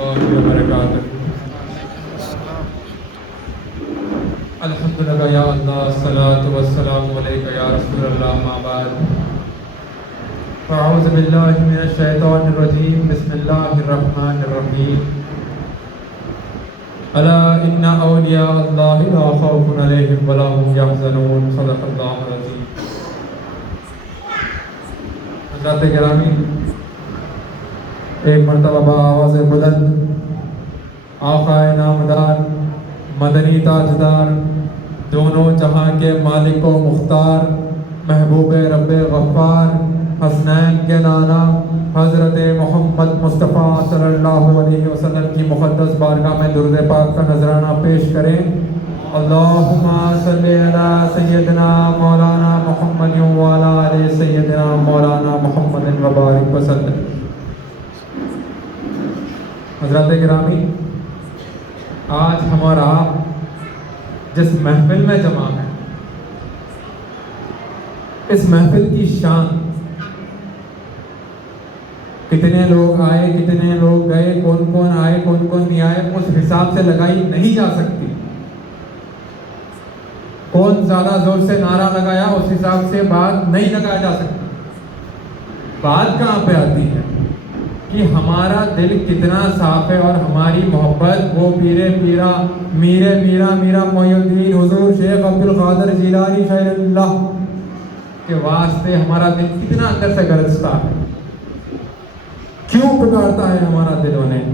الله وبركاته. الحمدللہ یا اللہ، الصلاۃ والسلام علیک یا رسول اللہ، ما بعد. اعوذ باللہ من الشیطان الرجیم، بسم اللہ الرحمن الرحیم. الا ان اولیاء اللہ لا خوف علیہم ولا هم یحزنون. صدق اللہ العظیم. حضرات گرامی، ایک مرتبہ بآواز بلند آقا نامدار، مدنی تاجدار، دونوں جہاں کے مالک و مختار، محبوب رب غفار، حسنین کے نانا حضرت محمد مصطفیٰ صلی اللہ علیہ وسلم کی مقدس بارگاہ میں درود پاک کا نذرانہ پیش کریں. اللہم صلی علی سیدنا مولانا محمد وعلی آل سیدنا مولانا محمد وبارک وسلم. حضرات گرامی، آج ہمارا جس محفل میں جمع ہے، اس محفل کی شان، کتنے لوگ آئے، کتنے لوگ گئے، کون کون آئے، کون کون نہیں آئے، اس حساب سے لگائی نہیں جا سکتی. کون زیادہ زور سے نعرہ لگایا، اس حساب سے بات نہیں لگایا جا سکتی. بات کہاں پہ آتی ہے کہ ہمارا دل کتنا صاف ہے اور ہماری محبت وہ میرا محی الدین حضور شیخ عبد القادر جیلانی شاہ اللہ کے واسطے ہمارا دل کتنا اندر سے گرجتا ہے، کیوں پکارتا ہے ہمارا دل انہیں.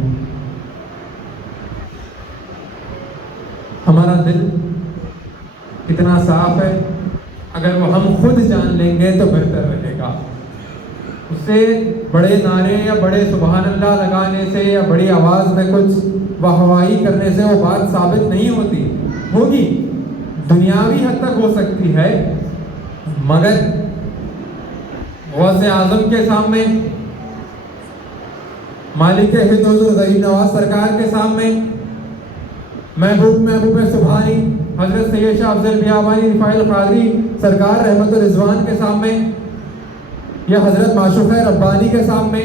ہمارا دل کتنا صاف ہے، اگر وہ ہم خود جان لیں گے تو بہتر رہے گا. اس سے بڑے نعرے یا بڑے سبحان اللہ لگانے سے یا بڑی آواز میں کچھ واہوائی کرنے سے وہ بات ثابت نہیں ہوگی. دنیاوی حد تک ہو سکتی ہے، مگر غوث اعظم کے سامنے، مالک ہند حضور غریب نواز سرکار کے سامنے، محبوب سبحانی حضرت سید شاہ افضل بیابانی رفاعی القادری سرکار رحمت الرضوان کے سامنے، یا حضرت معشوق ربانی کے سامنے،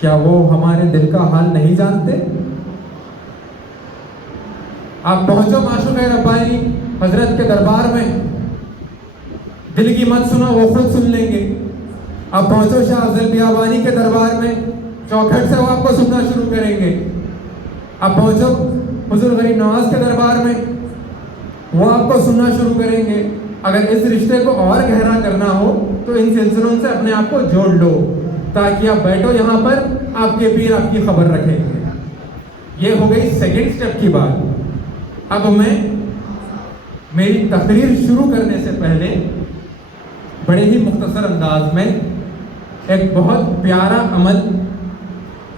کیا وہ ہمارے دل کا حال نہیں جانتے؟ آپ پہنچو معشوق ربانی حضرت کے دربار میں، دل کی مت سنو، وہ خود سن لیں گے. آپ پہنچو شاہ افضل بیابانی کے دربار میں، چوکھٹ سے وہ آپ کو سننا شروع کریں گے. آپ پہنچو حضور غریب نواز کے دربار میں، وہ آپ کو سننا شروع کریں گے. اگر اس رشتے کو اور گہرا کرنا ہو تو ان سلسلوں سے اپنے آپ کو جوڑ لو، تاکہ آپ بیٹھو یہاں پر، آپ کے پیر آپ کی خبر رکھیں گے. یہ ہو گئی سیکنڈ سٹیپ کی بات. اب میں میری تقریر شروع کرنے سے پہلے بڑے ہی مختصر انداز میں ایک بہت پیارا عمل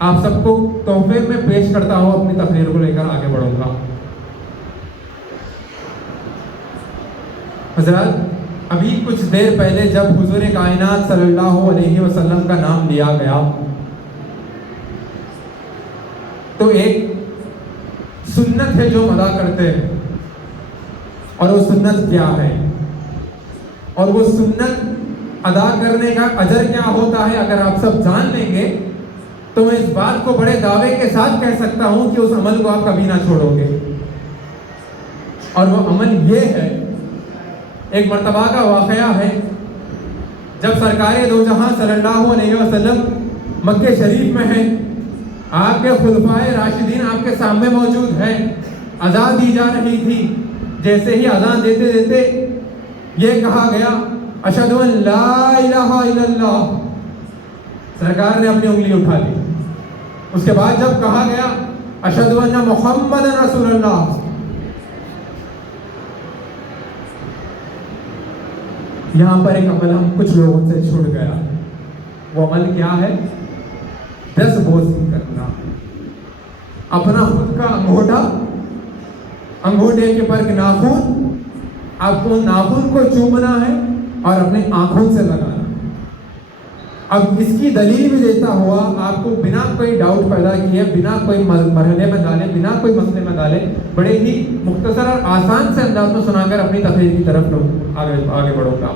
آپ سب کو تحفے میں پیش کرتا ہوں. اپنی تقریر کو لے کر آگے بڑھوں گا. حضرات، ابھی کچھ دیر پہلے جب حضور کائنات صلی اللہ علیہ وسلم کا نام لیا گیا تو ایک سنت ہے جو ادا کرتے ہیں، اور وہ سنت کیا ہے، اور وہ سنت ادا کرنے کا اجر کیا ہوتا ہے، اگر آپ سب جان لیں گے تو میں اس بات کو بڑے دعوے کے ساتھ کہہ سکتا ہوں کہ اس عمل کو آپ کبھی نہ چھوڑو گے. اور وہ عمل یہ ہے، ایک مرتبہ کا واقعہ ہے جب سرکار دو جہاں صلی اللہ علیہ وسلم مکہ شریف میں ہیں. آپ کے خلفائے راشدین آپ کے سامنے موجود ہیں. اذان دی جا رہی تھی. جیسے ہی اذان دیتے دیتے یہ کہا گیا، اشہد ان لا الہ الا اللہ. سرکار نے اپنی انگلی اٹھا لی. اس کے بعد جب کہا گیا اشہد ان محمد رسول اللہ، یہاں پر ایک عمل ہم کچھ لوگوں سے چھوڑ گیا. وہ عمل کیا ہے؟ دس بوسی کرنا. اپنا خود کا انگوٹھے کے پر ناخن، آپ کو ناخن کو چومنا ہے اور اپنے آنکھوں سے لگانا. اب اس کی دلیل بھی دیتا ہوا آپ کو بنا کوئی ڈاؤٹ پیدا کیے، بنا کوئی مرحلے میں ڈالے، بنا کوئی مسئلے میں ڈالے، بڑے ہی مختصر اور آسان سے انداز میں سنا کر اپنی تقریر کی طرف آگے بڑھوں گا.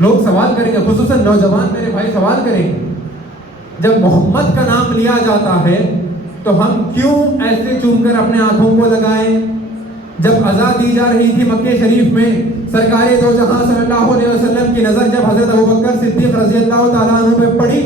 لوگ سوال کریں گے، خصوصاً نوجوان میرے بھائی سوال کریں گے، جب محمد کا نام لیا جاتا ہے تو ہم کیوں ایسے چوم کر اپنے آنکھوں کو لگائیں؟ جب اذان دی جا رہی تھی مکہ شریف میں، سرکار دو جہاں صلی اللہ علیہ وسلم کی نظر جب حضرت ابوبکر صدیق رضی اللہ تعالیٰ عنہ پہ پڑی،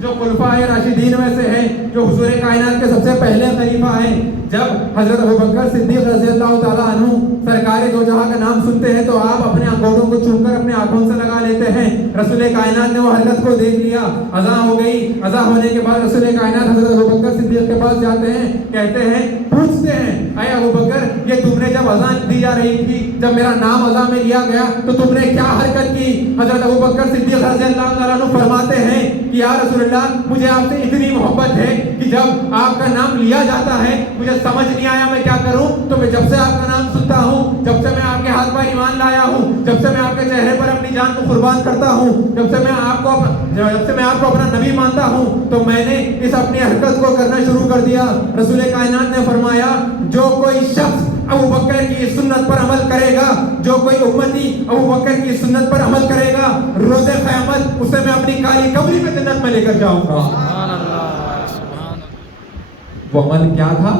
جو خلفائے راشدین میں سے ہیں، جو حضور کائنات کے سب سے پہلے خلیفہ ہیں، جب حضرت ابوبکر صدیق رضی اللہ تعالیٰ عنہ سرکار دو جہاں کا نام سنتے ہیں تو آپ اپنے انگوٹھوں کو چوم کر اپنے آنکھوں سے لگا لیتے ہیں۔ رسول کائنات نے وہ حرکت کو دیکھ لیا، اذان ہو گئی، اذان ہونے کے بعد رسول کائنات حضرت ابوبکر صدیق کے پاس جاتے ہیں، کہتے ہیں، پوچھتے ہیں، اے ابوبکر یہ تم نے جب اذان دی جا رہی تھی، جب میرا نام اذان میں لیا گیا تو تم نے کیا حرکت کی؟ حضرت ابوبکر صدیق رضی اللہ تعالیٰ عنہ فرماتے ہیں کہ یا رسول اللہ مجھے آپ سے اتنی محبت ہے کہ جب آپ کا نام لیا جاتا ہے مجھے سمجھ نہیں آیا میں کیا کروں، تو میں جب سے آپ کا نام سنتا ہوں، جب سے میں آپ کے ہاتھ پر ایمان لایا ہوں، جب سے میں آپ کے چہرے پر اپنی جان کو قربان کرتا ہوں، جب سے میں آپ کو اپنا نبی مانتا ہوں، تو میں نے اس اپنی حرکت کو کرنا شروع کر دیا۔ رسول کائنات نے فرمایا جو کوئی شخص ابوبکر کی سنت پر عمل کرے گا، جو کوئی امتی ابوبکر کی سنت پر عمل کرے گا، روز قیامت اسے میں اپنی کالی قبری میں جنت میں لے کر جاؤں گا۔ سبحان اللہ، سبحان اللہ۔ وہ عمل کیا تھا؟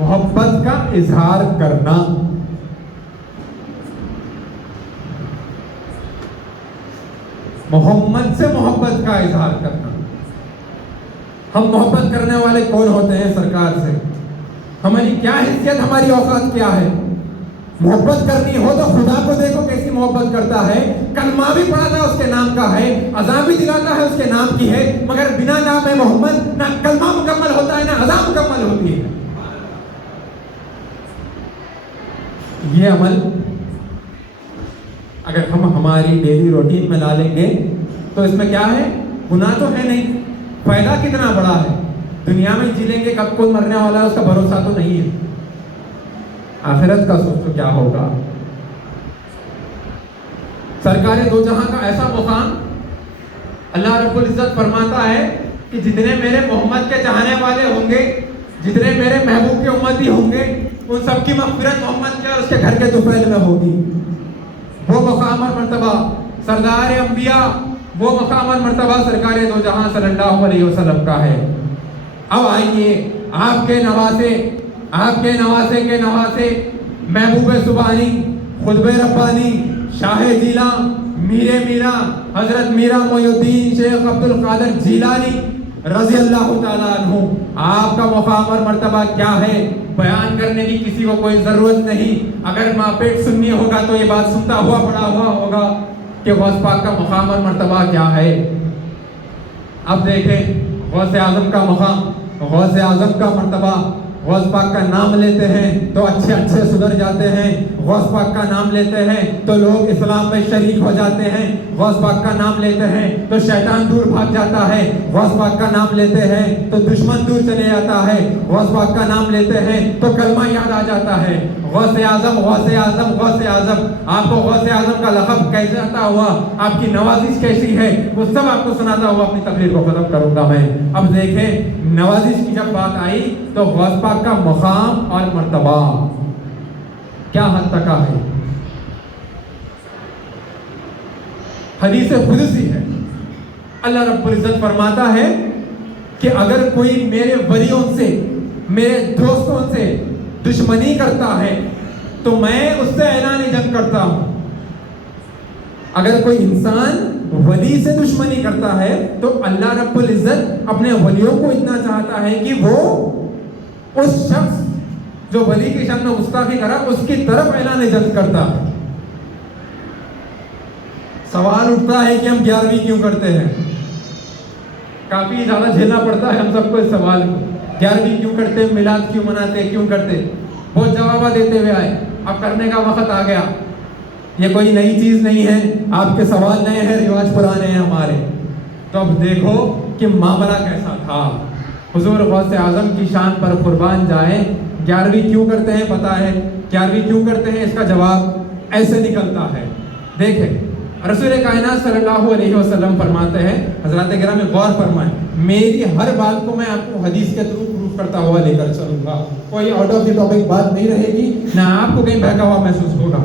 محبت کا اظہار کرنا۔ محمد سے محبت کا اظہار کرنا۔ ہم محبت کرنے والے کون ہوتے ہیں سرکار سے؟ ہماری کیا حیثیت، ہماری اوقات کیا ہے؟ محبت کرنی ہو تو خدا کو دیکھو کیسی محبت کرتا ہے، کلمہ بھی پڑھا تھا اس کے نام کا ہے، اذان بھی دلاتا ہے اس کے نام کی ہے، مگر بنا نام محمد نہ کلمہ مکمل ہوتا ہے نہ اذان مکمل ہوتی ہے۔ یہ عمل اگر ہم ہماری ڈیلی روٹین میں لا لیں گے تو اس میں کیا ہے؟ گناہ تو ہے نہیں، فائدہ کتنا بڑا ہے۔ دنیا میں جی لیں گے، کب کون مرنے والا ہے اس کا بھروسہ تو نہیں ہے، آخرت کا سوچ تو کیا ہوگا۔ سرکار دو جہاں کا ایسا مقام، اللہ رب العزت فرماتا ہے کہ جتنے میرے محمد کے چاہنے والے ہوں گے، جتنے میرے محبوب کے امتی ہوں گے، ان سب کی مغفرت محمد کے اور اس کے گھر کے طفیل میں ہوگی۔ وہ مقام اور مرتبہ سردار انبیاء، وہ مقام اور مرتبہ سرکار دو جہاں صلی اللہ علیہ وسلم کا ہے۔ اب آئیے آپ کے نواسے کے نواسے، محبوب سبحانی، خطب ربانی، شاہ جیلا، میرے میرا، حضرت میرا معین الدین شیخ عبد القادر جیلانی رضی اللہ تعالیٰ عنہ، آپ کا مقام اور مرتبہ کیا ہے بیان کرنے کی کسی کو کوئی ضرورت نہیں۔ اگر ماں پیٹ سننی ہوگا تو یہ بات سنتا ہوا پڑا ہوا ہوگا کہ غوث پاک کا مقام اور مرتبہ کیا ہے۔ اب دیکھیں غوث اعظم کا مقام، غوث اعظم کا مرتبہ، غوث پاک کا نام لیتے ہیں تو اچھے سدھر جاتے ہیں، غوث پاک کا نام لیتے ہیں تو لوگ اسلام میں شریک ہو جاتے ہیں، غوث پاک کا نام لیتے ہیں تو شیطان دور بھاگ جاتا ہے، غوث پاک کا نام لیتے ہیں تو دشمن دور چلے جاتا ہے، غوث پاک کا نام لیتے ہیں تو کلمہ یاد آ جاتا ہے۔ غوث اعظم، غوث اعظم، غوث اعظم، آپ کو غوث اعظم کا لقب کیسے آتا ہوا، آپ کی نوازش کیسی ہے، وہ سب آپ کو سناتا ہوا اپنی تقریر کو ختم کروں گا میں۔ اب دیکھیں نوازش کی جب بات آئی تو غوث پاک کا مقام اور مرتبہ کیا حد تک ہے۔ حدیث قدسی ہے، اللہ رب العزت فرماتا ہے کہ اگر کوئی میرے ولیوں سے، میرے دوستوں سے دشمنی کرتا ہے تو میں اس سے اعلان جنگ کرتا ہوں۔ اگر کوئی انسان ولی سے دشمنی کرتا ہے تو اللہ رب العزت اپنے ولیوں کو اتنا چاہتا ہے کہ وہ اس شخص جو ولی کی شان میں گستاخی کرا اس کی طرف اعلان جنگ کرتا ہے۔ سوال اٹھتا ہے کہ ہم 11ویں کیوں کرتے ہیں؟ کافی زیادہ جھیلنا پڑتا ہے ہم سب کو اس سوال کو، 11ویں کیوں کرتے ہیں، میلاد کیوں مناتے ہیں، کیوں کرتے؟ بہت جوابات دیتے ہوئے آئے، اب کرنے کا وقت آ گیا۔ یہ کوئی نئی چیز نہیں ہے، آپ کے سوال نئے ہیں، رواج پرانے ہیں ہمارے۔ تو اب دیکھو کہ معاملہ کیسا تھا۔ حضور غوث اعظم کی شان پر قربان جائیں، 11ویں کیوں کرتے ہیں پتہ ہے؟ 11ویں کیوں کرتے ہیں اس کا جواب ایسے نکلتا ہے۔ دیکھیں رسول کائنات صلی اللہ علیہ وسلم فرماتے ہیں، حضرات گرامی غور فرمائیں، میری ہر بات کو میں آپ کو حدیث کے تھرو پروف کرتا ہوا لے کر چلوں گا، کوئی آؤٹ آف دی ٹاپک بات نہیں رہے گی، نہ آپ کو کہیں بہکا ہوا محسوس ہوگا۔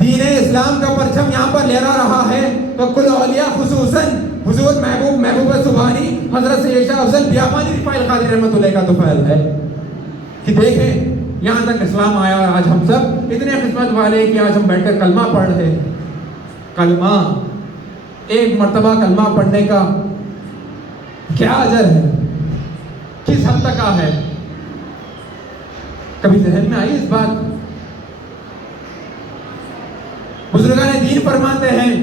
دین اسلام کا پرچم یہاں پر لہرا رہا ہے تو کل اولیاء خصوصاً حضور محبوب سبحانی حضرت سید شاہ افضل بیابانی رفاعی القادری رحمۃ اللہ کا تو فعل ہے کہ دیکھیں یہاں تک اسلام آیا اور آج ہم سب اتنے قسمت والے کہ آج ہم بیٹھ کر کلمہ پڑھ رہے ہیں. کلمہ، ایک مرتبہ کلمہ پڑھنے کا کیا اجر ہے، کس حد تک کا ہے؟ کبھی ذہن میں آئی اس بات؟ بزرگان دین فرماتے ہیں،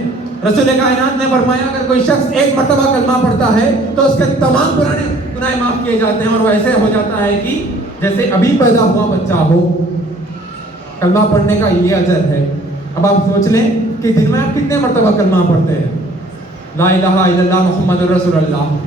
رسول کائنات نے فرمایا اگر کوئی شخص ایک مرتبہ کلمہ پڑھتا ہے تو اس کے تمام پرانے گناہ معاف کیے جاتے ہیں اور وہ ایسے ہو جاتا ہے کہ جیسے ابھی پیدا ہوا بچہ ہو. کلمہ پڑھنے کا یہ اجر ہے. اب آپ سوچ لیں کہ دن میں آپ کتنے مرتبہ کلمہ پڑھتے ہیں؟ لا الہ الا اللہ محمد رسول اللہ،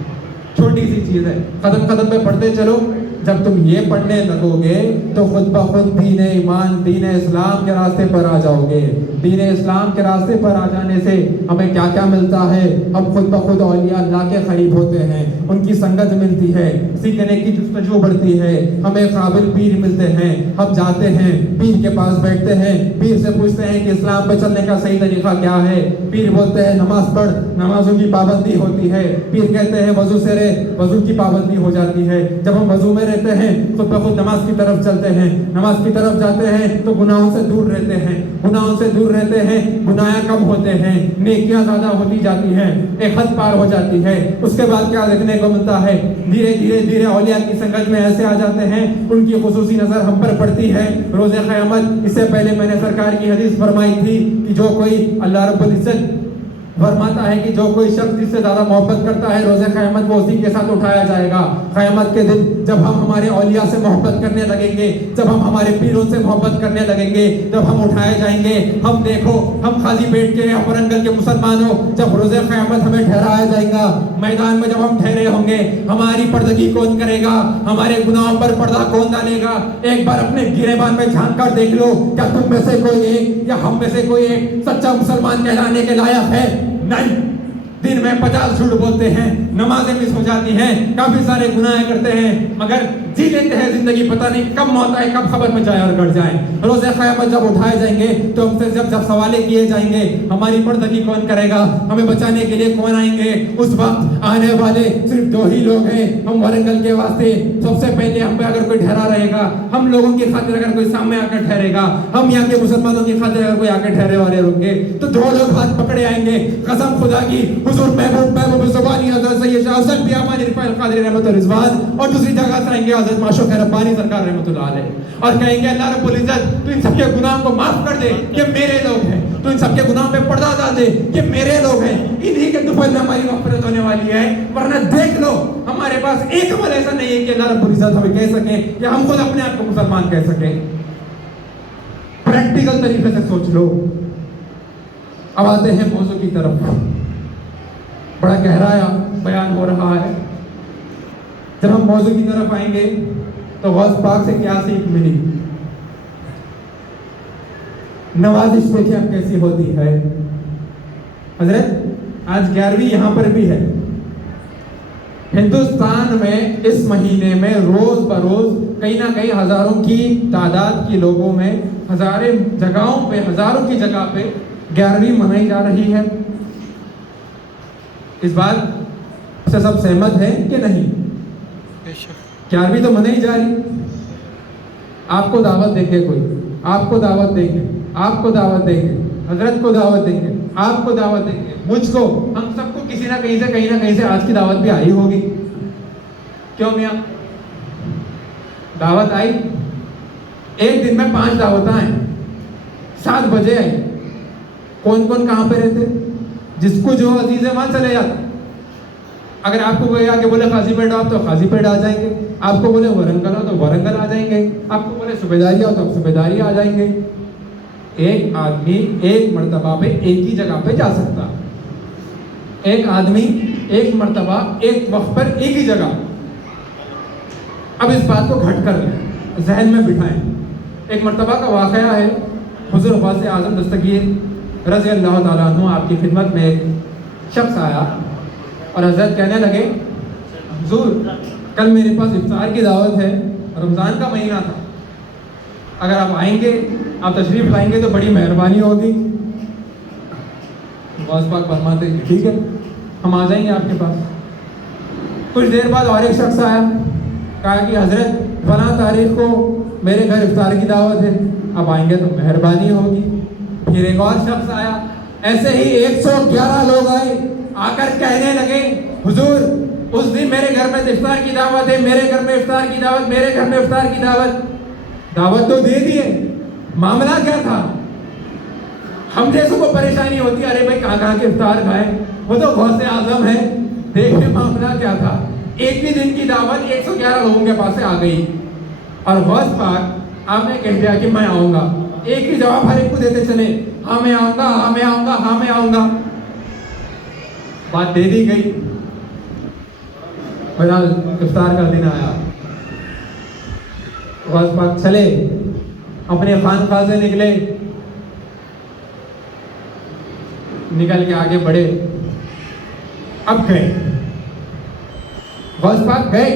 چھوٹی سی چیز ہے، قدم قدم پہ پڑھتے چلو. جب تم یہ پڑھنے لگو گے تو خود بخود دین ایمان، دین اسلام کے راستے پر آ جاؤ گے. دین اسلام کے راستے پر آ جانے سے ہمیں کیا کیا ملتا ہے؟ ہم خود بخود اولیاء اللہ کے قریب ہوتے ہیں، ان کی سنگت ملتی ہے، سیکھنے کی جستجو بڑھتی ہے، ہمیں قابل پیر ملتے ہیں. ہم جاتے ہیں پیر کے پاس بیٹھتے ہیں، پیر سے پوچھتے ہیں کہ اسلام پہ چلنے کا صحیح طریقہ کیا ہے. پیر بولتے ہیں نماز پڑھ، نمازوں کی پابندی ہوتی ہے. پیر کہتے ہیں وضو سے رہ، وضو کی پابندی ہو جاتی ہے. جب ہم وضو میں رہتے ہیں خود بخود نماز کی طرف چلتے ہیں، نماز کی طرف جاتے ہیں تو گناہوں سے دور رہتے ہیں، گناہوں سے دور رہتے ہیں، گناہ کم ہوتے ہیں، نیکیاں زیادہ ہوتی جاتی ہیں، ایک حد پار ہو جاتی ہے. اس کے بعد کیا دیکھنے کو ملتا ہے؟ دھیرے دھیرے دھیرے اولیاء کی سنگت میں ایسے آ جاتے ہیں، ان کی خصوصی نظر ہم پر پڑتی ہے روز قیامت. اس سے پہلے میں نے سرکار کی حدیث فرمائی تھی کہ جو کوئی اللہ رب العزت فرماتا ہے کہ جو کوئی شخص جس سے زیادہ محبت کرتا ہے روز قیامت وہ اسی کے ساتھ اٹھایا جائے گا. قیامت کے دن جب ہم ہمارے اولیاء سے محبت کرنے لگیں گے، جب ہم ہمارے پیروں سے محبت کرنے لگیں گے، جب ہم اٹھائے جائیں گے. ہم دیکھو، ہم خالی پیٹ کے ورنگل کے مسلمانوں جب روز قیامت ہمیں ٹھہرایا جائے گا، میدان میں جب ہم ٹھہرے ہوں گے، ہماری پردگی کون کرے گا؟ ہمارے گناہوں پر پردہ کون ڈالے گا؟ ایک بار اپنے گریبان میں جھانک کر دیکھ لو، کیا تم میں سے کوئی ایک یا ہم میں سے کوئی ایک سچا مسلمان کہلانے کے لائق ہے؟ نہیں. دن میں 50 جھوٹ بولتے ہیں، نمازیں مس ہو جاتی ہیں، کافی سارے گناہ کرتے ہیں، مگر جی لیتے ہیں زندگی، پتہ نہیں کب موت آئے، کب خبر میں جائے اور گڑ جائے. روز قیامت جب اٹھائے جائیں گے تو ہم سے جب سوالے کیے جائیں گے ہماری پردگی کون کرے گا، ہمیں بچانے کے لیے کون آئیں گے؟ اس وقت آنے والے صرف 2 ہی لوگ ہیں. ہم ورنگل کے واسطے سب سے پہلے ہم پہ اگر کوئی ٹھہرا رہے گا، ہم لوگوں کی خاطر اگر کوئی سامنے آ کر ٹھہرے گا، ہم یہاں کے مسلمانوں کی خاطر اگر کوئی آ کے ٹھہرے والے رہیں گے تو 2 لوگ ہاتھ پکڑے آئیں گے. قسم خدا کی، حضور محبوب زبانی حضرت سید شاہ افضل بیابانی رفاعی القادری رحمۃ اللہ رضوان، اور دوسری جگہ سے آئیں گے حضرت معشوق ربانی سرکار رحمۃ اللہ علیہ، اور کہیں گے اللہ رب العزت تو ان سب کے گناہوں کو معاف کر دے، یہ میرے لوگ ہیں. تو ان سب کے گناہوں پہ پردہ ڈال دے، یہ میرے لوگ ہیں. انہی کے دوپہر میں ہماری مغفرت ہونے والی ہے. ورنہ دیکھ لو ہمارے پاس ایک عمل ایسا نہیں ہے کہ اللہ رب العزت ہمیں کہہ سکے یا ہم خود اپنے آپ کو مسلمان کہہ سکیں. پریکٹیکل طریقے سے سوچ لو. اب آتے ہیں موضوع کی طرف. بڑا گہرا بیان ہو رہا ہے. جب ہم موضوع کی طرف آئیں گے تو غوث پاک سے کیا سیکھ ملی، نوازش دیکھیں اب کیسی ہوتی ہے. حضرت آج 11ویں یہاں پر بھی ہے. ہندوستان میں اس مہینے میں روز بروز کہیں نہ کہیں ہزاروں کی تعداد کی لوگوں میں ہزاروں جگہوں پہ، ہزاروں کی جگہ پہ 11ویں منائی جا رہی ہے. اس بات سے سب سہمت ہیں کہ نہیں؟ 11ویں تو منائی جا رہی. آپ کو دعوت دیں گے، کوئی آپ کو دعوت دیں گے، آپ کو دعوت دیں گے، حضرت کو دعوت دیں گے، آپ کو دعوت دیں گے، مجھ کو، ہم سب کو کسی نہ کہیں سے آج کی دعوت بھی آئی ہوگی. کیوں میاں؟ دعوت آئی. ایک دن میں 5 دعوتیں آئیں، 7 بجے آئی. کون کون کہاں پہ رہتے؟ جس کو جو عزیز ہے وہاں چلے جاتا. اگر آپ کو کوئی آگے بولے قاضی پیٹ آؤ تو قاضی پیٹ آ جائیں گے، آپ کو بولے ورنگل آؤ تو ورنگل آ جائیں گے، آپ کو بولے صوبیداری آؤ تو صوبیداری آ جائیں گے. ایک آدمی ایک مرتبہ پہ ایک ہی جگہ پہ جا سکتا. ایک آدمی ایک مرتبہ ایک وقت پر ایک ہی جگہ. اب اس بات کو گھٹ کر لیں، ذہن میں بٹھائیں. ایک مرتبہ کا واقعہ ہے. حضور غوث اعظم دستگیر رضی اللہ تعالیٰ عنہ آپ کی خدمت میں ایک شخص آیا اور حضرت کہنے لگے حضور کل میرے پاس افطار کی دعوت ہے، رمضان کا مہینہ تھا، اگر آپ آئیں گے آپ تشریف لائیں گے تو بڑی مہربانی ہوگی۔ غوث پاک فرماتے ہیں ٹھیک ہے ہم آ جائیں گے آپ کے پاس۔ کچھ دیر بعد اور ایک شخص آیا، کہا کہ حضرت فلاں تاریخ کو میرے گھر افطار کی دعوت ہے، اب آئیں گے تو مہربانی ہوگی۔ پھر ایک اور شخص آیا، ایسے ہی 111 لوگ آئے، آ کر کہنے لگے حضور اس دن میرے گھر میں افطار کی دعوت ہے، میرے گھر میں افطار کی دعوت، میرے گھر میں افطار کی دعوت۔ دعوت تو دے دی ہے، معاملہ کیا تھا؟ ہم جیسوں کو پریشانی ہوتی ہے ارے بھائی کہاں کے افطار کھائے، وہ تو غوث اعظم ہے، دیکھیں معاملہ کیا تھا۔ ایک ہی دن کی دعوت 111 لوگوں کے پاس سے آ گئی، اور غوث پاک آپ نے کہہ دیا کہ میں آؤں گا، ایک ہی جواب ہر ایک کو دیتے چلے، ہاں میں آؤں گا، ہاں میں آؤں گا، ہاں میں آؤں گا۔ بات دے دی گئی، بہرحال افطار کا دن آیا، غوث پاک چلے اپنے خانقاہ سے نکلے، نکل کے آگے بڑھے، اب گئے غوث پاک گئے،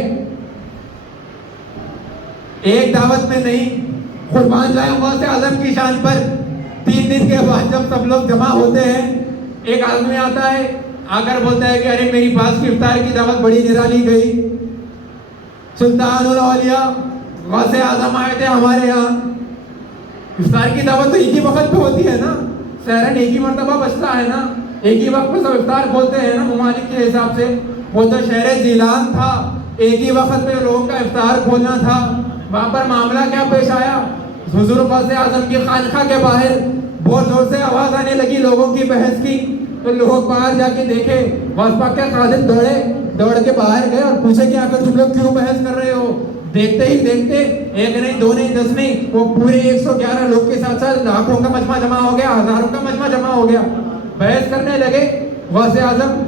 ایک دعوت میں نہیں، قربان جائے غوث اعظم کی شان پر۔ 3 دن کے بعد جب سب لوگ جمع ہوتے ہیں، ایک آدمی آتا ہے، آ کر بولتا ہے کہ ارے میری پاس کی افطار کی دعوت بڑی نرالی گئی، سلطان الاولیاء غوث اعظم آئے تھے ہمارے یہاں، افطار کی دعوت تو ایک ہی وقت پہ ہوتی ہے نا، سحرن ایک ہی مرتبہ بچتا ہے نا، ایک ہی وقت پہ سب افطار کھولتے ہیں نا ممالک کے حساب سے، وہ تو شہر جیلان تھا، ایک ہی وقت پہ لوگوں کا افطار کھولنا تھا۔ وہاں پر معاملہ کیا پیش آیا؟ حضور غوث اعظم کی خانقاہ کے باہر بہت زور سے آواز آنے لگی لوگوں کی بحث کی، تو لوگ باہر جا کے دیکھے، غوث پاک کے خادم دوڑ کے باہر گئے اور پوچھے کہ آخر تم لوگ کیوں بحث کر رہے ہو؟ دیکھتے ہی دیکھتے ایک نہیں، دو نہیں، 10 نہیں، وہ پورے 111 لوگ کے ساتھ ساتھ لاکھوں کا مجمع جمع ہو گیا، ہزاروں کا مجمع جمع ہو گیا، بحث کرنے لگے غوث اعظم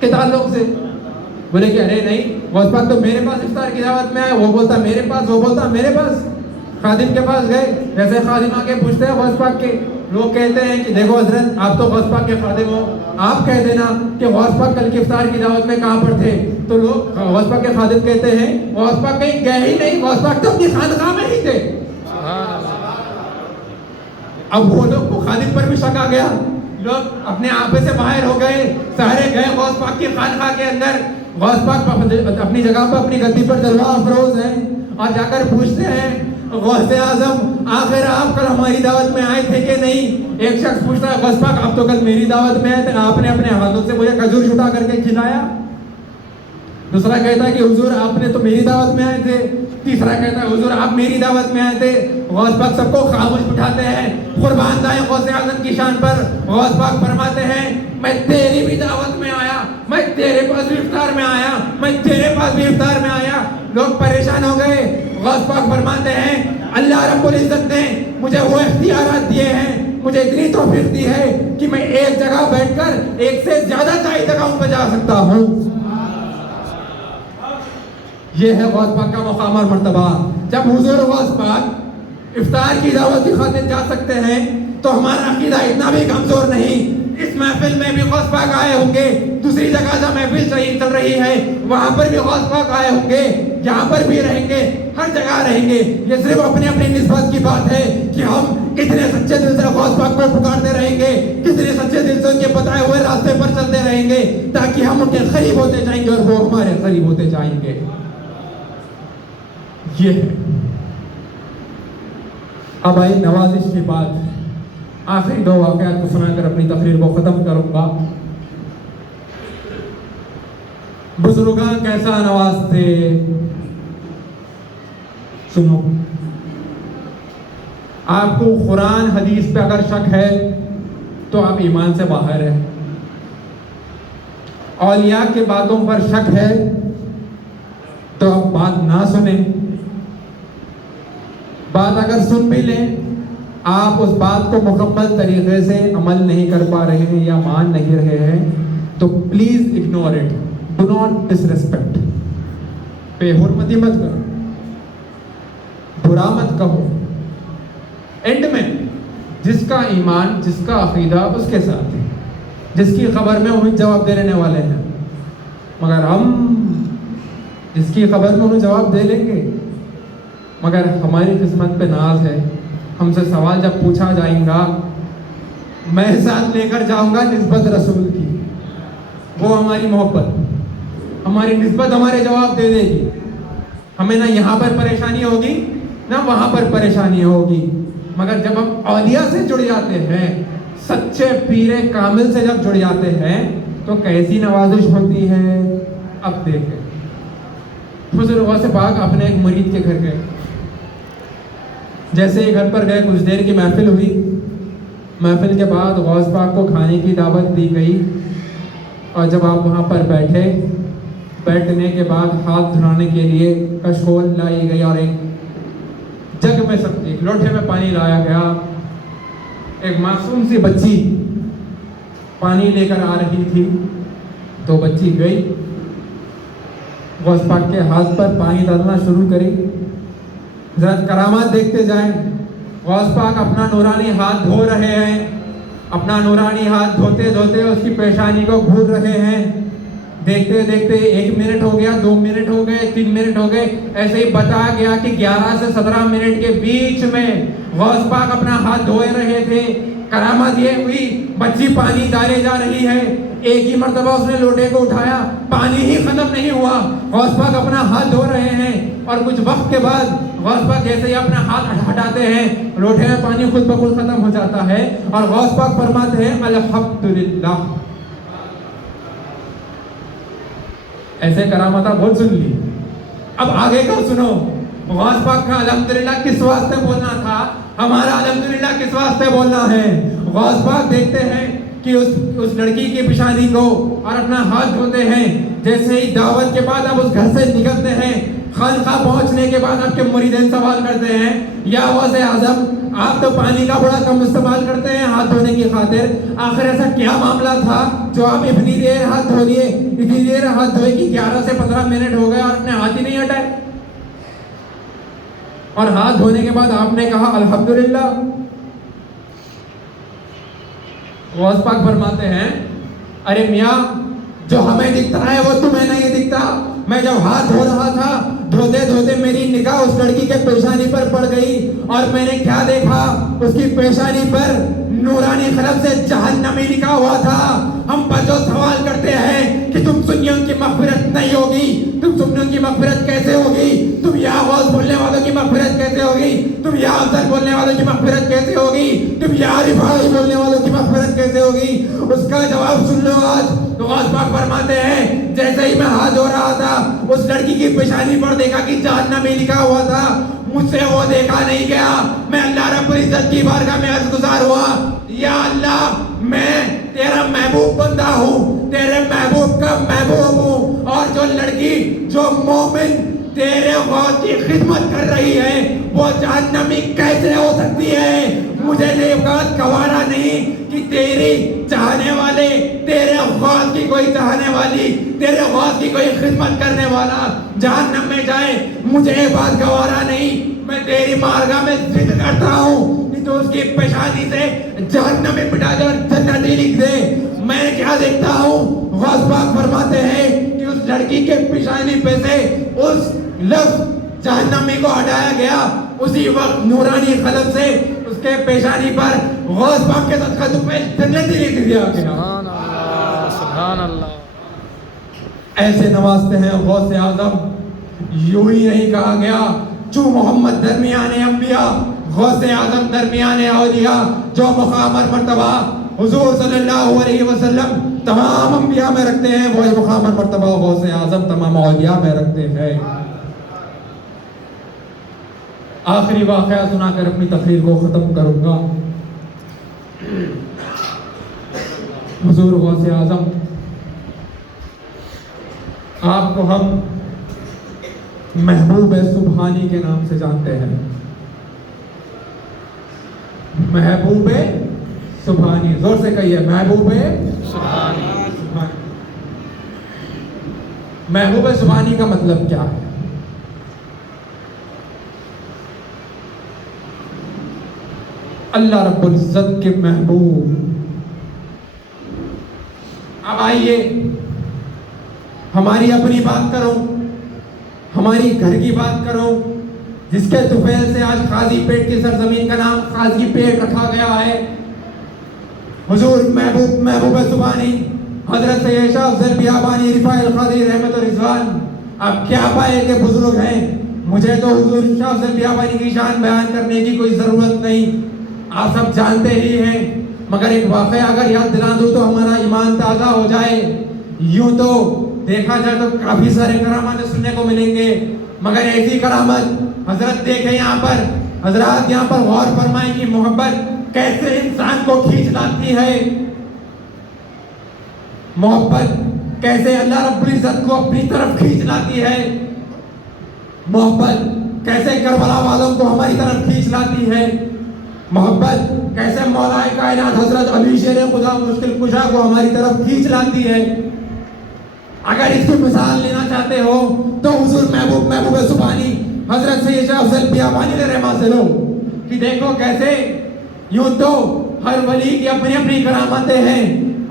کے تعلق سے۔ بولے کہ ارے نہیں، غوث پاک تو میرے پاس افطار کی دعوت میں آیا، وہ بولتا میرے پاس، وہ بولتا میرے پاس۔ خادم کے پاس گئے، جیسے خادم آ کے پوچھتے ہیں غوث پاک کے، لوگ کہتے ہیں کہ دیکھو حضرت آپ تو غوث پاک کے خادم ہو، آپ کہہ دینا کہ غوث پاک کل کی افطار کی دعوت میں کہاں پر تھے؟ تو لوگ غوث پاک کے خادم کہتے ہیں غوث پاک کہیں گئے ہی نہیں، غوث پاک تو اپنی خانقاہ میں ہی تھے۔ اب وہ لوگ کو خادم پر بھی شک آ گیا، لوگ اپنے آپے سے باہر ہو گئے، سارے گئے غوث پاک کی خانقاہ کے اندر، غوث پاک اپنی جگہ پر اپنی گدی پر جلوہ افروز ہیں، اور جا کر پوچھتے ہیں غوث اعظم آخر آپ کل ہماری دعوت میں آئے تھے کہ نہیں؟ ایک شخص پوچھتا ہے غوث پاک آپ تو کل میری دعوت میں آئے تھے، آپ نے اپنے ہاتھوں سے مجھے کھجور چھٹا کر کے کھلایا۔ دوسرا کہتا ہے کہ حضور آپ نے تو میری دعوت میں آئے تھے۔ تیسرا کہتا ہے حضور آپ میری دعوت میں آئے تھے۔ غوث پاک سب کو خاموش بٹھاتے ہیں، قربان جائیں غوث اعظم کی شان پر۔ غوث پاک فرماتے ہیں میں تیری بھی دعوت میں آیا، میں تیرے پاس بھی افطار میں آیا، میں تیرے پاس بھی افطار میں آیا۔ لوگ پریشان ہو گئے۔ غوث پاک فرماتے ہیں اللہ رب العزت نے مجھے وہ اختیارات دیے ہیں، مجھے اتنی توفیق دی ہے کہ میں ایک جگہ بیٹھ کر ایک سے زیادہ جگہوں پہ جا سکتا ہوں۔ یہ ہے غوث پاک کا مقام اور مرتبہ۔ جب حضور غوث پاک افطار کی دعوت کی خاطر جا سکتے ہیں تو ہمارا عقیدہ اتنا بھی کمزور نہیں۔ اس محفل میں بھی غوث پاک آئے ہوں گے، دوسری جگہ جہاں محفل چل رہی ہے وہاں پر بھی غوث پاک آئے ہوں گے، یہاں پر بھی رہیں گے، ہر جگہ رہیں گے۔ یہ صرف اپنی اپنی نسبت کی بات ہے کہ ہم کتنے سچے دل سے غوث پاک کو پکارتے رہیں گے، کتنے سچے دل سے ان کے بتائے ہوئے راستے پر چلتے رہیں گے، تاکہ ہم ان کے قریب ہوتے جائیں گے اور وہ ہمارے قریب ہوتے جائیں گے۔ یہ ہے۔ اب آئی نوازش کی بات۔ آخری 2 واقعات کو سنا کر اپنی تقریر کو ختم کروں گا۔ بزرگاں کیسا نوازتے، سنو۔ آپ کو قرآن حدیث پہ اگر شک ہے تو آپ ایمان سے باہر ہیں۔ اولیاء کے باتوں پر شک ہے تو آپ بات نہ سنیں۔ بات اگر سن بھی لیں، آپ اس بات کو مکمل طریقے سے عمل نہیں کر پا رہے ہیں یا مان نہیں رہے ہیں تو please ignore it, do not disrespect, بے حرمتی مت کرو، برا مت کہو۔ اینڈ میں جس کا ایمان، جس کا عقیدہ اس کے ساتھ ہے، جس کی خبر میں انہیں جواب دے لینے والے ہیں، مگر ہم جس کی خبر میں انہیں جواب دے لیں گے، مگر ہماری قسمت پہ ناز ہے ہم سے سوال جب پوچھا جائیں گا میں ساتھ لے کر جاؤں گا نسبت رسول کی، وہ ہماری محبت، ہماری نسبت ہمارے جواب دے دے گی. ہمیں نہ یہاں پر پریشانی ہوگی نہ وہاں پر پریشانی ہوگی. مگر جب ہم اولیاء سے جڑ جاتے ہیں، سچے پیر کامل سے جب جڑ جاتے ہیں تو کیسی نوازش ہوتی ہے. اب دیکھیں حضور غوث پاک اپنے ایک مرید کے گھر گئے. جیسے ہی گھر پر گئے کچھ دیر کی محفل ہوئی. محفل کے بعد غوث پاک کو کھانے کی دعوت دی گئی، اور جب آپ وہاں پر بیٹھے، بیٹھنے کے بعد ہاتھ دھلانے کے لیے کشکول لائی گئی اور ایک جگ میں سب ایک لوٹے میں پانی لایا گیا. ایک معصوم سی بچی پانی لے کر آ رہی تھی، تو بچی گئی غوث پاک کے ہاتھ پر پانی ڈالنا شروع کری. ذرا کرامات دیکھتے جائیں. غوث پاک اپنا نورانی ہاتھ دھو رہے ہیں، اپنا نورانی ہاتھ دھوتے دھوتے اس کی پیشانی کو گھور رہے ہیں. دیکھتے دیکھتے 1 منٹ ہو گیا، 2 منٹ ہو گئے، 3 منٹ ہو گئے. ایسے ہی بتا گیا کہ 11 سے 17 منٹ کے بیچ میں غوث پاک اپنا ہاتھ دھوئے رہے تھے. کرامت یہ ہوئی بچی پانی ڈالے جا رہی ہے. ایک ہی مرتبہ اس نے لوٹے کو اٹھایا، پانی ہی ختم نہیں ہوا. غوث پاک اپنا ہاتھ دھو رہے ہیں، اور کچھ وقت کے بعد غوث پاک جیسے ہی اپنا ہاتھ ہٹاتے ہیں لوٹے میں پانی خود بخود ختم ہو جاتا ہے. اور غوث پاک فرماتے ہیں الحمدللہ. ایسے کرامات بہت سن لی. اب آگے کا سنو. غوث پاک کا الحمدللہ کس واسطے بولنا تھا، ہمارا الحمدللہ کس واسطے بولنا ہے. غوث پاک دیکھتے ہیں کہ اس لڑکی کی پیشانی کو اور اپنا ہاتھ دھوتے ہیں. جیسے ہی دعوت کے بعد اب اس گھر سے نکلتے ہیں، خانقاہ پہنچنے کے بعد آپ کے مریدین سوال کرتے ہیں یا غوث اعظم آپ تو پانی کا بڑا کم استعمال کرتے ہیں ہاتھ دھونے کی خاطر، آخر ایسا کیا معاملہ تھا جو آپ اتنی دیر ہاتھ دھو لیے، اتنی دیر ہاتھ دھوئے کہ 11 سے 15 منٹ ہو گئے اور اپنے ہاتھ ہی نہیں ہٹائے. اور ہاتھ دھونے کے بعد آپ نے کہا الحمدللہ. غوث پاک فرماتے ہیں ارے میاں جو ہمیں دکھتا ہے وہ تمہیں نہیں دکھتا. میں جب ہاتھ دھو رہا تھا دھوتے دھوتے میری نگاہ اس لڑکی کے پیشانی پر پڑ گئی، اور میں نے کیا دیکھا، اس کی پیشانی پر نورانی قلم سے جہنمی لکھا ہوا تھا. ہم پر جو سوال کرتے ہیں کہ تم سنیوں کی مغفرت نہیں ہوگی، تم سنیوں کی مغفرت کیسے ہوگی، تم یا غوث بولنے والوں کی مغفرت کیسے ہوگی، تم یا افضل بولنے والوں کی مغفرت کیسے ہوگی، تم یا رفاعی بولنے والوں کی مغفرت کیسے ہوگی، اس کا جواب سن لو آج. تو غوث پاک فرماتے ہیں جیسے ہی میں ہاتھ دھو رہا تھا اس لڑکی کی پیشانی پر دیکھا کہ جہنمی لکھا ہوا تھا. مجھ سے وہ دیکھا نہیں گیا. میں اللہ رب العزت کی بارگاہ میں عرض گزار ہوا یا اللہ میں تیرا محبوب بندہ ہوں، تیرے محبوب کا محبوب ہوں، اور جو لڑکی جو مومن تیرے غوث کی خدمت کر رہی ہے وہ جہنمی کیسے ہو سکتی ہے. مجھے یہ بات گوارا نہیں کہ تیری چاہنے والے، تیرے غوث کی کوئی چاہنے والی، تیرے غوث کی کوئی خدمت کرنے والا جہنم میں جائے. مجھے یہ بات گوارا نہیں. میں تیری بارگاہ میں ضد کرتا ہوں کہ تو اس کی پیشانی سے جہنم میں مٹا دے اور جنتی لکھ دے. میں کیا دیکھتا ہوں، غوث پاک فرماتے ہیں کہ اس لڑکی کے پیشانی پہ سے اس لفظ جہنمی کو ہٹایا گیا. اسی وقت نورانی قلم سے اس کے پیشانی پر غوث پاک کے صدقہ تمہیں جنتی لکھ دیا گیا. سبحان اللہ سبحان اللہ. ایسے نوازتے ہیں غوث اعظم. یوں ہی نہیں کہا گیا جو محمد درمیان انبیاء، غوث اعظم درمیان اولیاء، جو مقام اور مرتبہ حضور صلی اللہ علیہ وسلم تمام انبیاء میں رکھتے ہیں وہی مقام اور مرتبہ غوث اعظم تمام اولیاء میں رکھتے ہیں. آخری واقعہ سنا کر اپنی تقریر کو ختم کروں گا. حضور غوث اعظم آپ کو ہم محبوب سبحانی کے نام سے جانتے ہیں. محبوب سبحانی، زور سے کہیے محبوب سبحانی. محبوب سبحانی کا مطلب کیا ہے؟ اللہ رب العزت کے محبوب. اب آئیے ہماری اپنی بات کرو، ہماری گھر کی بات کرو، جس کے طفیل سے آج قاضی پیٹ کی سرزمین کا نام قاضی پیٹ رکھا گیا ہے. حضور محبوب زبانی حضرت سید شاہ افضل بیابانی رفاعی القادری رحمت و رضوان. اب کیا پائے کہ بزرگ ہیں, مجھے تو حضور شاہ افضل بیابانی کی شان بیان کرنے کی کوئی ضرورت نہیں, آپ سب جانتے ہی ہیں. مگر ایک واقعہ اگر یاد دلا دوں تو ہمارا ایمان تازہ ہو جائے. یوں تو دیکھا جائے تو کافی سارے کرامات سننے کو ملیں گے, مگر ایسی کرامت حضرت دیکھیں یہاں پر. حضرات یہاں پر غور فرمائیں کہ محبت کیسے انسان کو کھینچ لاتی ہے, محبت کیسے اللہ رب العزت کو اپنی طرف کھینچ لاتی ہے, محبت کیسے کربلا والوں کو ہماری طرف کھینچ لاتی ہے, محبت کیسے مولا کائنات حضرت علی شیر خدا مشکل کشا کو ہماری طرف کھینچ لاتی ہے. اگر اس کی مثال لینا چاہتے ہو تو حضور محبوب زبانی حضرت سید شاہ افضل بیابانی رحمہ سے لو کہ دیکھو کیسے یوں تو ہر ولی کی اپنی اپنی کرامتیں ہیں,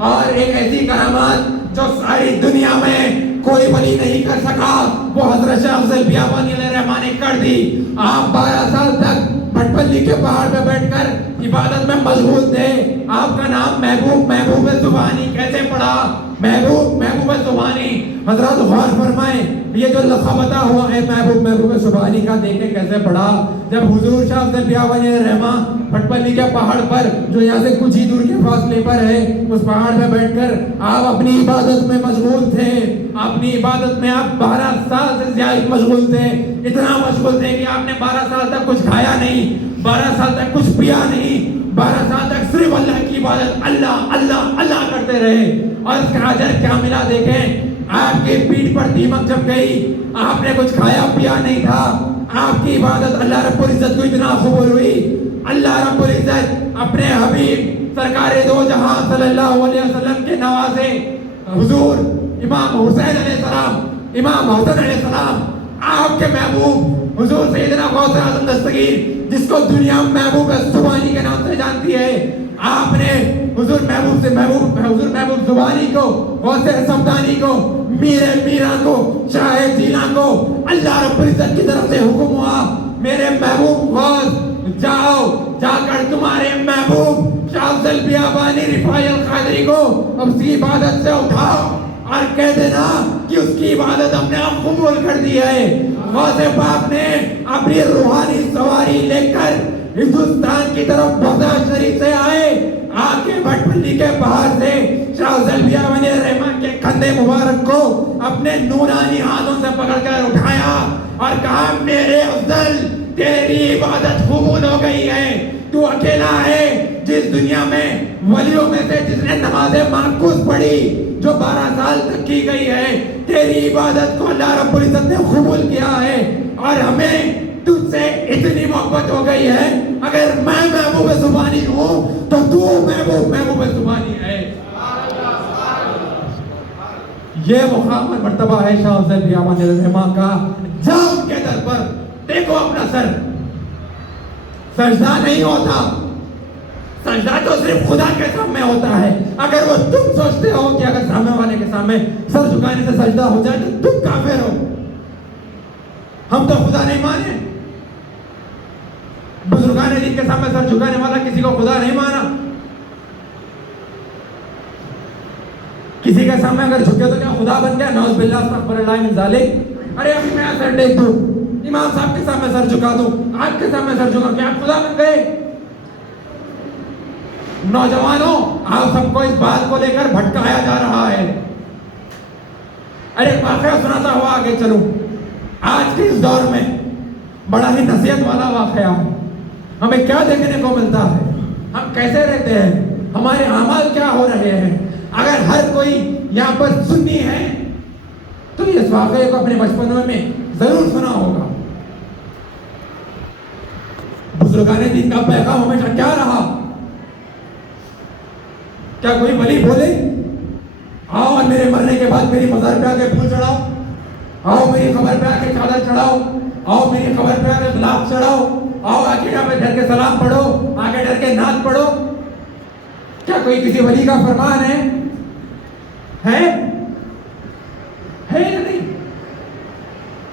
اور ایک ایسی کرامات جو ساری دنیا میں کوئی ولی نہیں کر سکا وہ حضرت شاہ افضل بیابانی علیہ رحمہ نے کر دی. آپ 12 سال تک بھٹپلی کے پہاڑ پہ بیٹھ کر عبادت میں مشغول تھے. آپ کا نام محبوب زبانی کیسے پڑا؟ محبوب زبانی. حضرات غور فرمائیں, یہ جو لقب عطا ہوا ہے محبوب زبانی کا, دیکھیں کیسے پڑا. جب حضور شاہ افضل بیابانی علیہ رحمہ بھٹپلی کے پہاڑ پر جو یہاں سے کچھ ہی دور کے فاصلے پر ہے اس پہاڑ پہ بیٹھ کر آپ اپنی عبادت میں مشغول تھے. اپنی عبادت میں آپ 12 سال سے زیادہ مشغول تھے, اتنا مشغول تھے کہ آپ نے 12 سال تک کچھ کھایا نہیں, 12 سال تک کچھ پیا نہیں, 12 سال تک صرف اللہ کی عبادت اللہ اللہ اللہ کرتے رہے. اور اس کا اجر کیا ملا دیکھیں, آپ کے پیٹھ پر دیمک جم گئی, آپ نے کچھ کھایا پیا نہیں تھا, آپ کی عبادت اللہ رب العزت کو اتنا قبول ہوئی. اللہ رب العزت اپنے حبیب سرکار دو جہاں صلی اللہ علیہ وسلم کے نوازے حضور امام حسین علیہ السلام, امام حسن علیہ السلام, آپ کے محبوب حضور سیدنا غوث اعظم دستگیر جس کو دنیا محبوب زبانی کے نام سے جانتی ہے, آپ نے حضور محبوب زبانی کو, غوث سمدانی کو, میرا کو, شاہ جینا کو اللہ رب العزت کی طرف سے حکم ہوا, میرے محبوب غوث جاؤ, جا کر تمہارے محبوب شاہ افضل بیابانی رفاعی القادری کو اب اس کی عبادت سے اٹھاؤ اور کہہ دینا کہ اس کی عبادت ہم نے اب قبول کر دی ہے. غوث پاک نے اپنی روحانی سواری لے کر ہندوستان کی طرف بغداد شریف سے آئے, آ کے بھٹپلی کے پہاڑ سے شاہ افضل بیابانی رحمہ کے کندھے مبارک کو اپنے نورانی ہاتھوں سے پکڑ کر اٹھایا اور کہا میرے افضل تیری عبادت قبول ہو گئی ہے, تو اکیلا ہے جس دنیا میں ولیوں میں سے جس نے نماز معکوس پڑھی جو 12 سال تک کی گئی ہے, تیری عبادت کو اللہ رب العزت نے قبول کیا ہے. اور ہمیں تجھ سے اتنی محبت ہو گئی ہے, اگر میں محبوب زبانی ہوں تو تو محبوب زبانی ہے. یہ مقام اور مرتبہ ہے شاہ افضل بیابانی علیہ الرحمہ کا. جاؤ ان کے در پر, دیکھو اپنا سر, سجدہ نہیں ہوتا, سجدہ تو صرف خدا کے سامنے ہوتا ہے. اگر وہ تم سوچتے ہو کہ اگر سامنے والے کے سامنے سر جھکانے سے سجدہ ہو جائے تو تم کافر ہو. ہم تو خدا نہیں مانے, بزرگان دین کے سامنے سر جھکانے والا کسی کو خدا نہیں مانا. کسی کے سامنے اگر جھکے تو کیا خدا بن گیا؟ نعوذ باللہ استغفر اللہ من ذالک. ارے ابھی میں سر ٹیک دوں, امام صاحب کے سامنے سر جھکا دوں, آپ کے سامنے سر جھکا, کیا آپ خدا بن گئے؟ نوجوانوں, آپ سب کو اس بات کو لے کر بھٹکایا جا رہا ہے. ارے واقعہ سناتا ہوا آگے چلو. آج کے اس دور میں بڑا ہی نصیحت والا واقعہ ہے. ہمیں کیا دیکھنے کو ملتا ہے, ہم کیسے رہتے ہیں, ہمارے اعمال کیا ہو رہے ہیں. اگر ہر کوئی یہاں پر سنی ہے تو اس واقعے کو اپنے بچپن میں ضرور سنا ہوگا. بزرگان دین کا پیغام ہمیشہ کیا رہا؟ کیا کوئی ولی بولے آؤ اور میرے مرنے کے بعد میری مزار پہ آ کے پھول چڑھاؤ, آؤ میری قبر پہ آ کے چادر چڑھاؤ, آؤ میری قبر پہ آ کے گلاب چڑھاؤ, آؤ عقیدہ پہ ڈر کے سلام پڑھو, آگے ڈر کے نعت پڑھو. کیا کوئی کسی ولی کا فرمان ہے یا نہیں؟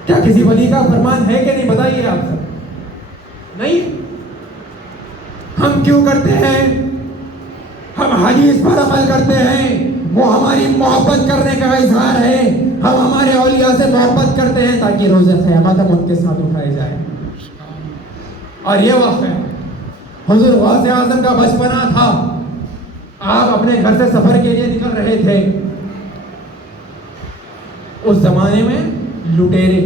کیا کسی ولی کا فرمان ہے کہ نہیں؟ بتائیے آپ سب. نہیں. ہم کیوں کرتے ہیں؟ ہم حدیث پر عمل کرتے ہیں، وہ ہماری محبت کرنے کا اظہار ہے. ہم ہمارے اولیاء سے محبت کرتے ہیں تاکہ روز قیامت ہم ان کے ساتھ اٹھائے جائیں. اور یہ واقعہ حضور غوث اعظم کا بچپنا تھا. آپ اپنے گھر سے سفر کے لیے نکل رہے تھے. اس زمانے میں لٹیرے،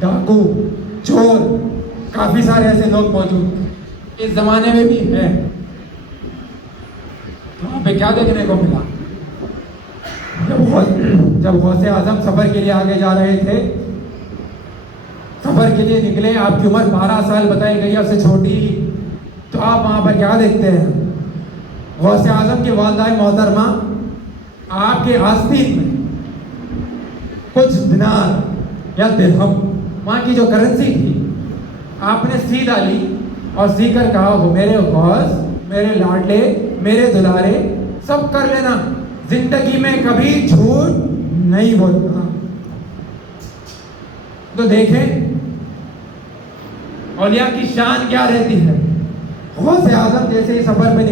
ڈاکو، چور، کافی سارے ایسے لوگ موجود اس زمانے میں بھی ہے. وہاں پہ کیا دیکھنے کو ملا؟ جب غوث اعظم سفر کے لیے آگے جا رہے تھے، سفر کے لیے نکلے، آپ کی عمر 12 سال بتائی گئی، آپ سے چھوٹی، تو آپ وہاں پر کیا دیکھتے ہیں؟ غوث اعظم کی والدہ محترمہ آپ کے آستین میں کچھ دینار یا درہم، وہاں کی جو کرنسی تھی، آپ نے سی ڈالی اور سی کر کہا، وہ میرے غوث، میرے لاڈلے، میرے دلارے، سب کر لینا، زندگی میں کبھی جھوٹ نہیں بولنا. تو دیکھیں اولیاء کی شان کیا رہتی ہے. غوث اعظم جیسے ہی سفر پہ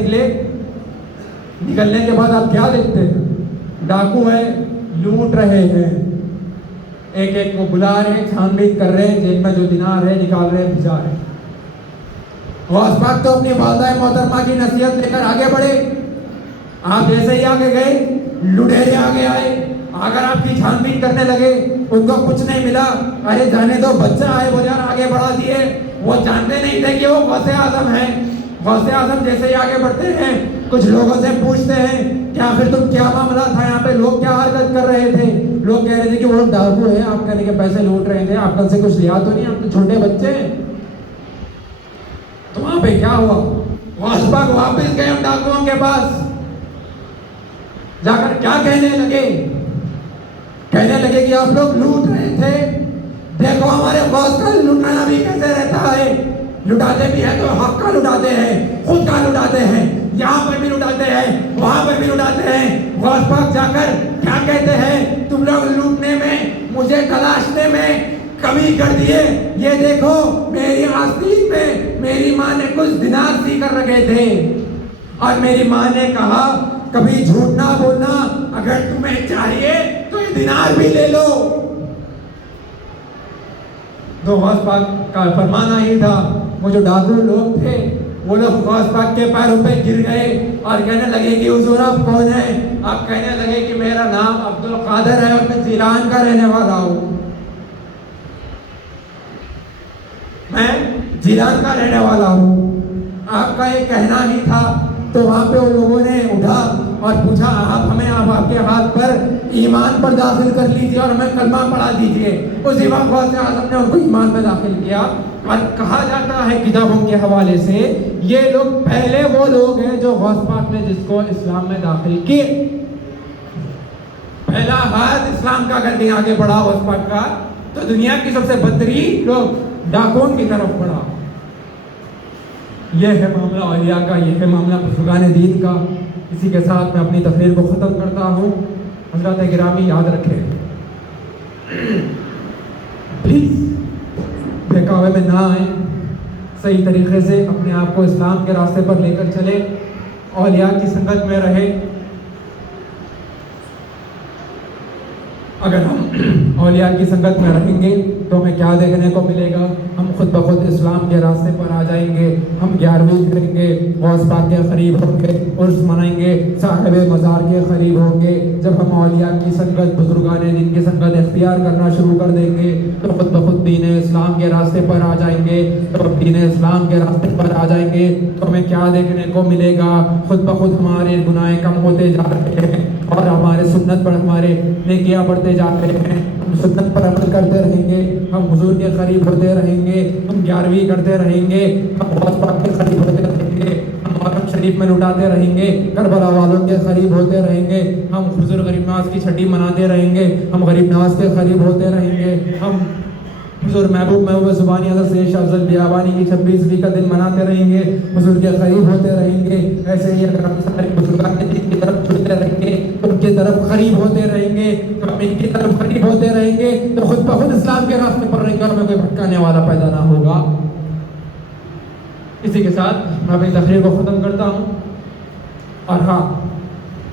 نکلنے کے بعد آپ کیا دیکھتے ہیں؟ ڈاکو ہے، لوٹ رہے ہیں، ایک ایک کو بلا رہے ہیں، چھان بین کر رہے ہیں، جیب میں جو دینار ہے نکال رہے ہیں، بھجا رہے ہیں. غوث پاک تو اپنی والدہ محترمہ کی نصیحت لے کر آگے بڑھے. آپ جیسے ہی آگے گئے، لٹیرے آگے آئے، اگر آپ کی چھان بین کرنے لگے، ان کو کچھ نہیں ملا، ارے جانے دو، بچہ آئے وہ یار آگے بڑھا دیے. وہ جانتے نہیں تھے کہ وہ غوث اعظم ہیں. غوث اعظم جیسے ہی آگے بڑھتے ہیں، کچھ لوگوں سے پوچھتے ہیں کہ آخر تم کیا معاملہ تھا یہاں پہ، لوگ کیا حرکت کر رہے تھے؟ لوگ کہہ رہے تھے کہ وہ ڈاکو ہیں، آپ کہنے کے پیسے لوٹ رہے تھے، آپ کل سے کچھ لیا تو نہیں، آپ تو چھوٹے بچے ہیں. تو وہاں پہ کیا ہوا؟ غوث پاک واپس گئے ان ڈاکوؤں کے پاس، جا کر کیا کہنے لگے کہ آپ لوگ لوٹ رہے تھے، دیکھو ہمارے غوث کا لٹانا بھی کیسے رہتا ہے. لٹاتے بھی ہیں تو حق کا لٹاتے ہیں، خود کا لٹاتے ہیں، یہاں پر بھی لٹاتے ہیں، وہاں پر بھی لٹاتے ہیں. غوث پاک جا کر کیا کہتے ہیں؟ تم لوگ لوٹنے میں، مجھے تلاشنے میں کمی کر دیے. یہ دیکھو میری آستین میں میری ماں نے کچھ دینار سی کر رکھے تھے، اور میری ماں نے کہا کبھی جھوٹ نہ بولنا، اگر تمہیں چاہیے تو یہ دینار بھی لے لو. تو غوث پاک کا فرمانا ہی تھا. وہ جو ڈاکو لوگ تھے وہ لوگ غوث پاک کے پیروں پہ گر گئے اور کہنے لگے کہ حضور آپ کون ہیں؟ آپ کہنے لگے کہ میرا نام عبد القادر ہے اور میں جیلان کا رہنے والا ہوں. میں جیلان کا رہنے والا ہوں. آپ کا یہ کہنا ہی تھا. تو وہاں پہ ان لوگوں نے اٹھا اور پوچھا، آپ کے ہاتھ پر ایمان پر داخل کر لیجیے اور ہمیں کلمہ پڑھا دیجیے. اسی وقت غوث اعظم نے ان کو ایمان میں داخل کیا. اور کہا جاتا ہے کتابوں کے حوالے سے یہ لوگ پہلے وہ لوگ ہیں جو غوث پاک نے جس کو اسلام میں داخل کیے. پہلا ہاتھ اسلام کا اگر کہیں آگے بڑھا غوث پاک کا، تو دنیا کی سب سے بدترین لوگ ڈاکون کی طرف بڑھا. یہ ہے معاملہ اولیاء کا، یہ ہے معاملہ بزرگان دین کا. اسی کے ساتھ میں اپنی تقریر کو ختم کرتا ہوں. حضرات گرامی یاد رکھیں، پلیز بہکاوے میں نہ آئیں، صحیح طریقے سے اپنے آپ کو اسلام کے راستے پر لے کر چلیں، اولیاء کی سنگت میں رہیں. اگر ہم اولیاء کی سنگت میں رہیں گے تو ہمیں کیا دیکھنے کو ملے گا؟ ہم خود بخود اسلام کے راستے پر آ جائیں گے. ہم 11ویں کریں گے، غوث پاک کے قریب ہوں گے، عرس منائیں گے، صاحب مزار کے قریب ہوں گے. جب ہم اولیاء کی سنگت، بزرگان دین کی سنگت اختیار کرنا شروع کر دیں گے تو خود بخود دین اسلام کے راستے پر آ جائیں گے. جب دین اسلام کے راستے پر آ جائیں گے تو ہمیں کیا دیکھنے کو ملے گا؟ خود بخود ہمارے گناہ کم ہوتے جا رہے ہیں اور ہمارے سنت پر ہمارے نیکیاں بڑھتے جا رہے ہیں. ہم سنت پر عمل کرتے رہیں گے، ہم حضور کے قریب ہوتے رہیں گے، ہم 11ویں کرتے رہیں گے، ہم غوث پاک کے قریب ہوتے رہیں گے، ہم محرم شریف میں لٹاتے رہیں گے، کربلا والوں کے قریب ہوتے رہیں گے، ہم حضور غریب نواز کی چھٹی مناتے رہیں گے، ہم غریب نواز کے قریب ہوتے رہیں گے، ہم حضور محبوب زبانی حضرت سید شاہ افضل بیابانی کی 26ویں کا دن مناتے رہیں گے، حضور کے قریب ہوتے رہیں گے. ایسے ہی اگر ہم سارے بزرگان دین کی طرف جڑتے رہیں گے، ان کی طرف قریب ہوتے رہیں گے، تو ہم ان کی طرف قریب ہوتے رہیں گے تو خود بخود اسلام کے راستے پر رہیں گے اور ہمیں کوئی بھٹکانے والا پیدا نہ ہوگا. اسی کے ساتھ میں اپنی تقریر کو ختم کرتا ہوں. اور ہاں،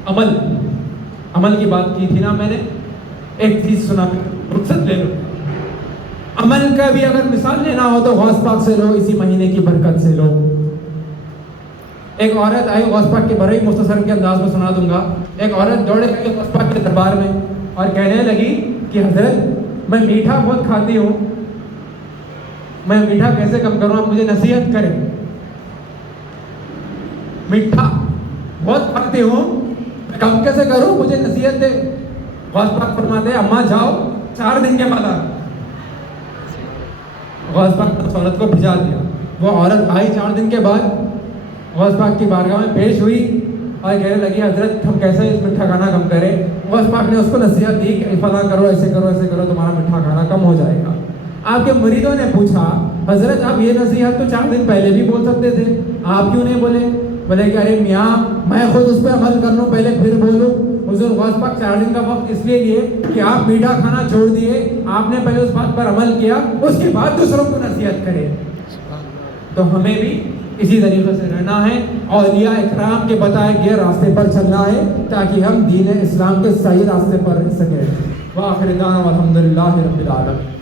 عمل کی بات کی تھی نا میں نے. ایک چیز سنا رخصت لے لو. عمل کا بھی اگر مثال لینا ہو تو غوث پاک سے لو، اسی مہینے کی برکت سے لو. ایک عورت آئی، غوث پاک کے بڑے ہی مختصر کے انداز میں سنا دوں گا. ایک عورت دوڑے گئی غوث پاک کے دربار میں اور کہنے لگی کہ حضرت میں میٹھا بہت کھاتی ہوں، میں میٹھا کیسے کم کروں، آپ مجھے نصیحت کریں. میٹھا بہت کھاتی ہوں، میں کم کیسے کروں، مجھے نصیحت دے. غوث پاک فرماتے ہیں اماں جاؤ 4 دن کے بعد آ. غوث پاک نے اس عورت کو بھجا دیا. وہ عورت آئی 4 دن کے بعد، غوث پاک کی بارگاہ میں پیش ہوئی اور کہنے لگی حضرت ہم کیسے اس میٹھا کھانا کم کریں. غوث پاک نے اس کو نصیحت دی کہ فلاں کرو، ایسے کرو، ایسے کرو، تمہارا میٹھا کھانا کم ہو جائے گا. آپ کے مریدوں نے پوچھا حضرت آپ یہ نصیحت تو 4 دن پہلے بھی بول سکتے تھے، آپ کیوں نہیں بولے؟ بولے کہ ارے میاں میں خود اس پہ عمل کر لوں پہلے پھر بولوں. حضور غوث پاک 4 دن کا وقت اس لیے لیے کہ آپ میٹھا کھانا چھوڑ دیے، آپ نے پہلے اس بات پر عمل کیا، اس کے بعد دوسروں کو نصیحت کرے. تو ہمیں بھی اسی طریقے سے رہنا ہے، اولیاء اکرام کے بتائے گئے راستے پر چلنا ہے تاکہ ہم دین اسلام کے صحیح راستے پر رہ سکیں. وآخر دعوانا الحمدللہ رب العالمین.